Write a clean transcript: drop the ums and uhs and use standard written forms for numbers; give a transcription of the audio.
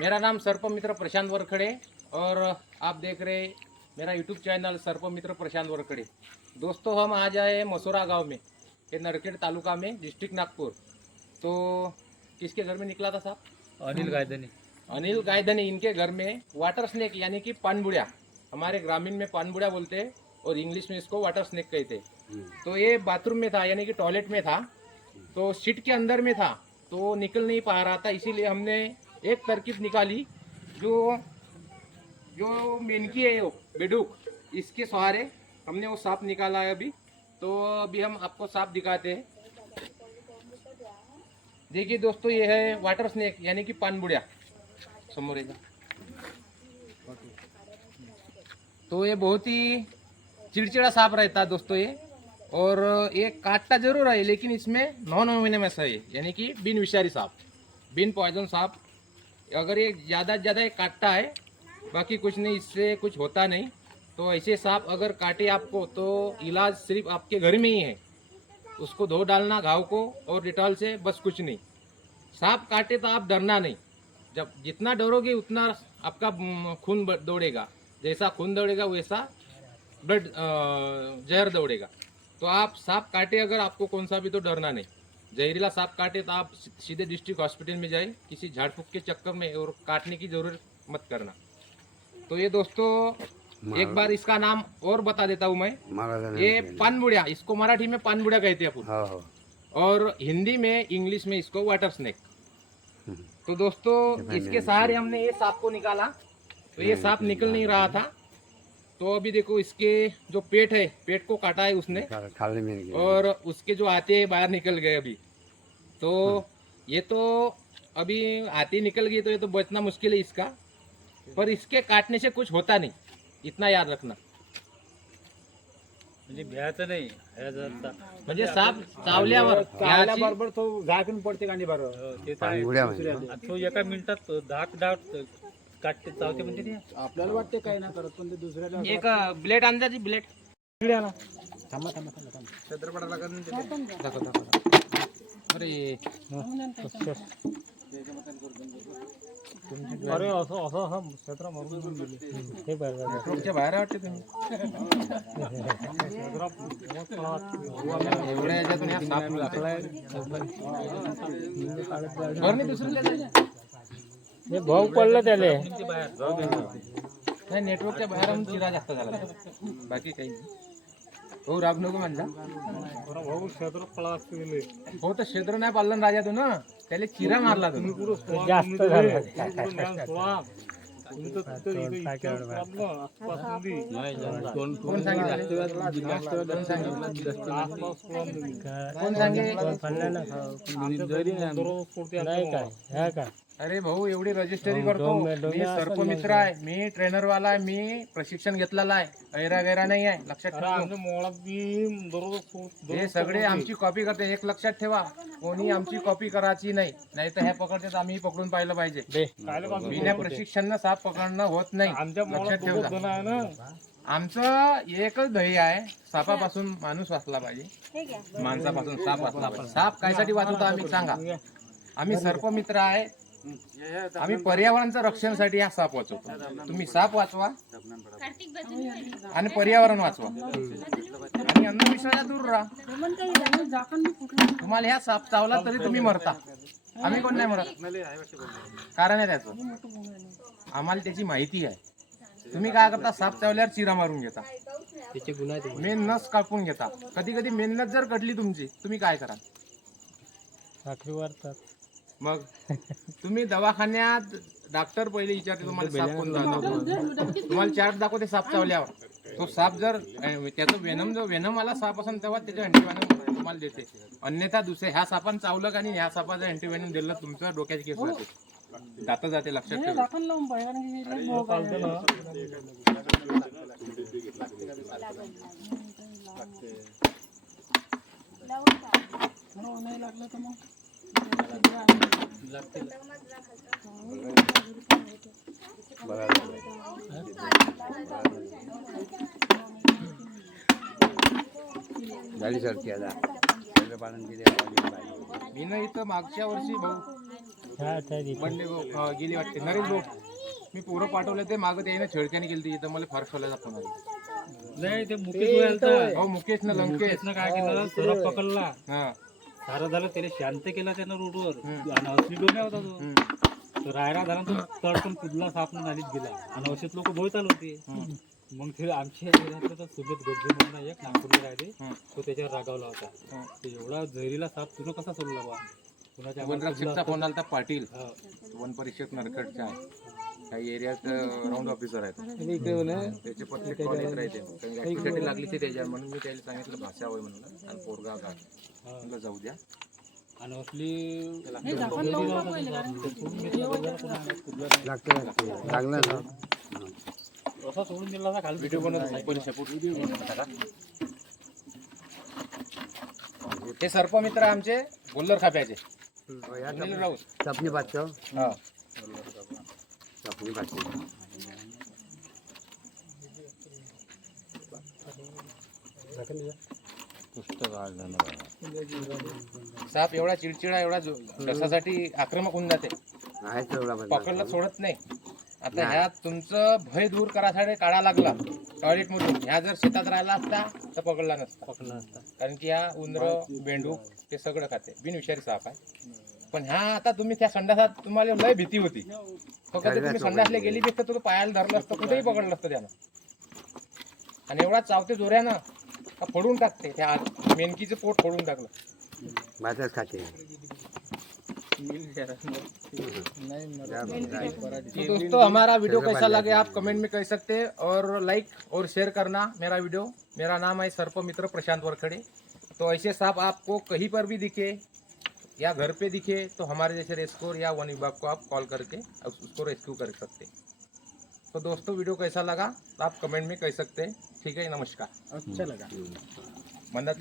मेरा नाम सर्पमित्र प्रशांत वरखड़े और आप देख रहे मेरा यूट्यूब चैनल सर्पमित्र प्रशांत वरखड़े। दोस्तों हम आज आए मसोरा गांव में, ये नरखेड़ तालुका में, डिस्ट्रिक्ट नागपुर। तो किसके घर में निकला था साहब? अनिल गायधनी। अनिल गायधनी, इनके घर में वाटर स्नेक यानी कि पानबुड़िया, हमारे ग्रामीण में पानबुड़िया बोलते हैं और इंग्लिश में इसको वाटर स्नेक कहते हैं। तो ये बाथरूम में था यानी कि टॉयलेट में था, तो सीट के अंदर में था, तो निकल नहीं पा रहा था। इसीलिए हमने एक तरकीब निकाली, जो मेनकी है वो बेडूक, इसके सहारे हमने वो सांप निकाला है अभी। तो अभी हम आपको सांप दिखाते हैं। देखिए दोस्तों, ये है वाटर स्नेक यानी कि पानबुड़िया, समोर येजा। तो ये बहुत ही चिड़चिड़ा सांप रहता है दोस्तों ये, और ये काटता जरूर है लेकिन इसमें नॉन वेनेमस है, यानी कि बिन विषारी सांप, बिन पॉइजन सांप। अगर ये ज़्यादा से ज़्यादा काटता है, बाकी कुछ नहीं, इससे कुछ होता नहीं। तो ऐसे सांप अगर काटे आपको तो इलाज सिर्फ आपके घर में ही है, उसको धो डालना घाव को और डिटॉल से, बस कुछ नहीं। सांप काटे तो आप डरना नहीं, जब जितना डरोगे उतना आपका खून दौड़ेगा, जैसा खून दौड़ेगा वैसा ब्लड जहर दौड़ेगा। तो आप सांप काटे अगर आपको कौन सा भी, तो डरना नहीं। जहरीला सांप काटे तो आप सीधे डिस्ट्रिक्ट हॉस्पिटल में जाए, किसी झाड़ फूक के चक्कर में और काटने की जरूरत मत करना। तो ये दोस्तों एक बार इसका नाम और बता देता हूँ मैं, ये पानबुड़िया, इसको मराठी में पानबुड़िया कहते हैं अपन, और हिंदी में इंग्लिश में इसको वाटर स्नेक। तो दोस्तों इसके सहारे हमने ये सांप को निकाला, तो ये सांप निकल नहीं रहा था। तो अभी देखो इसके जो पेट है, पेट को काटा है उसने, और उसके जो आते हैं बाहर निकल गए अभी। तो ये तो अभी आते निकल गई, तो ये तो बचना मुश्किल है इसका, पर इसके काटने से कुछ होता नहीं, इतना याद रखना। म्हणजे भ्यायचं नाही, म्हणजे साप चावल्यावर बरोबर तो झाकून पडते कांडी बरोबर. ते तर तो एका मिनिटात धाक काटते, चावते म्हणजे ते. आपल्याला वाटते काही ना करत, पण ते दुसऱ्याला एक ब्लेड अंदाजी ब्लेड थांबा थांबा थांबा थांबा. छत्रपडा अरे अरे असं असं हा क्षेत्र मारून गेले ते तुमच्या बाहेर वाटते तुम्ही एवढ्या याच्यातून या साप लागलाय. हे भाऊ पडलं त्याले. नाही, नेटवर्कच्या बाहेर चिरा जास्त झाला, बाकी काही नाही. हो राब नको म्हणला भाऊ क्षेत्र पळा गेले. हो तर क्षेत्र नाही पालन राजा तू ना, त्याला चिरा मारला तुम्ही जास्त झालं. कोण सांगितलं? कोण सांगे? अरे भाऊ, एवढी रजिस्टरी करतो मी, सर्पमित्र आहे मी, ट्रेनर वाला आहे मी, प्रशिक्षण घेतलेला आहे, ऐरा गैरा नाही आहे, लक्षात ठेवा. हे सगळे आमची कॉपी करते, एक लक्षात ठेवा, कोणी आमची कॉपी करायची नाही, नाही तर हे पकडते आम्ही पकडून पाहिलं पाहिजे. बिना प्रशिक्षण साप पकडणं होत नाही, लक्षात ठेवा. आमचं एकच ध्येय आहे, सापापासून माणूस वाचला पाहिजे, माणसापासून साप वाचला पाहिजे. साप कायसाठी वाचवतो आम्ही सांगा? आम्ही सर्पमित्र आहे, आम्ही पर्यावरणाचं रक्षणासाठी हा साप वाचवतो. तुम्ही साप वाचवा आणि पर्यावरण वाचवा आणि अंधविश्वासाला दूर राहा. तुम्हाला ह्या साप चावला तरी तुम्ही मरता, आम्ही कोण नाही मरत. कारण आहे त्याचं, आम्हाला त्याची माहिती आहे. तुम्ही काय करता, साप चावल्यावर चिरा मारून घेता, त्याचे गुन्हा मेन नस कापून घेता. कधी कधी मेन नस जर कटली तुमची, तुम्ही काय करा? साखरी वारतात. मग तुम्ही दवाखान्यात डॉक्टर पहिले विचारते तुम्हाला साप कोणता दाखवतो, तुम्हाला चार्ट दाखवते साप चावल्यावर. तो साप जर त्याचं वेनम, जो वेनम आला साप असेल तेव्हा त्याचं अँटीवेनम तुम्हाला देते, अन्यथा दुसरे ह्या सापान चावलं आणि ह्या सापाचं अँटीवेनम दिलं, तुमचं डोक्याची केस जाते, दात जाते, लक्षात ठेवा. मी ना इथं मागच्या वर्षी भाऊ बंडे भाऊ गेली वाटते नरेश भाऊ मी पोरं पाठवले ते मागं त्याने छेडक्याने गेली तर मला फार खोलायचा फोन आला नाही ते मुकेश होता हो मुकेश ना लंकेश मुकेशनं काय केलं सरप पकडला हा सारं झालं त्याला शांत केला त्यानं रोडवर आणि असली डोन्या होता तो तर रायरा झाला तो तडकन कुदला साप नालीत गेला आणि असेच लोक बोलत आले होते मग ते आमच्या एरियातला तर सुमित गज्जे म्हणून एक नागपूरला राहिले तो त्याच्यावर रागावला होता ते एवढा जहरीला साप तुला कसा सोडला बा कुणाच्या वनरक्षकचा फोन आला पाटील वन परीक्षक नरकटचा आहे काही एरियात राऊंड ऑफिसर आहेत त्याचे पत्नी कॉल येत राहते ऍक्टिव्हिटी लागली ती त्याच्यावर म्हणून मी त्याला सांगितलं भाषा होय म्हणलं आणि पोरगाव का जाऊ द्या आणि असली असा सोडून दिला खाली व्हिडिओ हे सर्प मित्र आमचे गोल्लर खाप्याचे अनिल राऊत सपनी बादशाह हा सपनी बादशाह साप एवढा चिडचिडा एवढा कशासाठी आक्रमक होऊन जाते पकडलं सोडत नाही आता ह्या तुमचं भय दूर करासाठी काढा लागला टॉयलेट मधून ह्या जर शेतात राहिला असता तर पकडला नसता कारण की ह्या उंदर बेंडूक ते सगळं खाते बिनविषारी साप आहे पण ह्या आता तुम्ही त्या संडासात तुम्हाला लय भीती होती फक्त तुम्ही संडासला गेली बी तर तुला पायाला धरलं असतं कुठेही पकडलं असतं त्यानं आणि एवढा चावते जोऱ्यानं का फोडून टाकते त्या मेनकीचं पोट फोडून टाकलं माझाच खाते तो दोस्तों हमारा वीडियो कैसा लगे आप कमेंट में कह सकते हैं और लाइक और शेयर करना मेरा वीडियो। मेरा नाम है सर्प मित्र प्रशांत वरखड़े। तो ऐसे सांप आपको कहीं पर भी दिखे या घर पे दिखे तो हमारे जैसे रेस्क्यू या वन विभाग को आप कॉल करके उसको रेस्क्यू कर सकते। तो दोस्तों वीडियो कैसा लगा तो आप कमेंट में कह सकते हैं। ठीक है, नमस्कार। अच्छा लगा मन्नत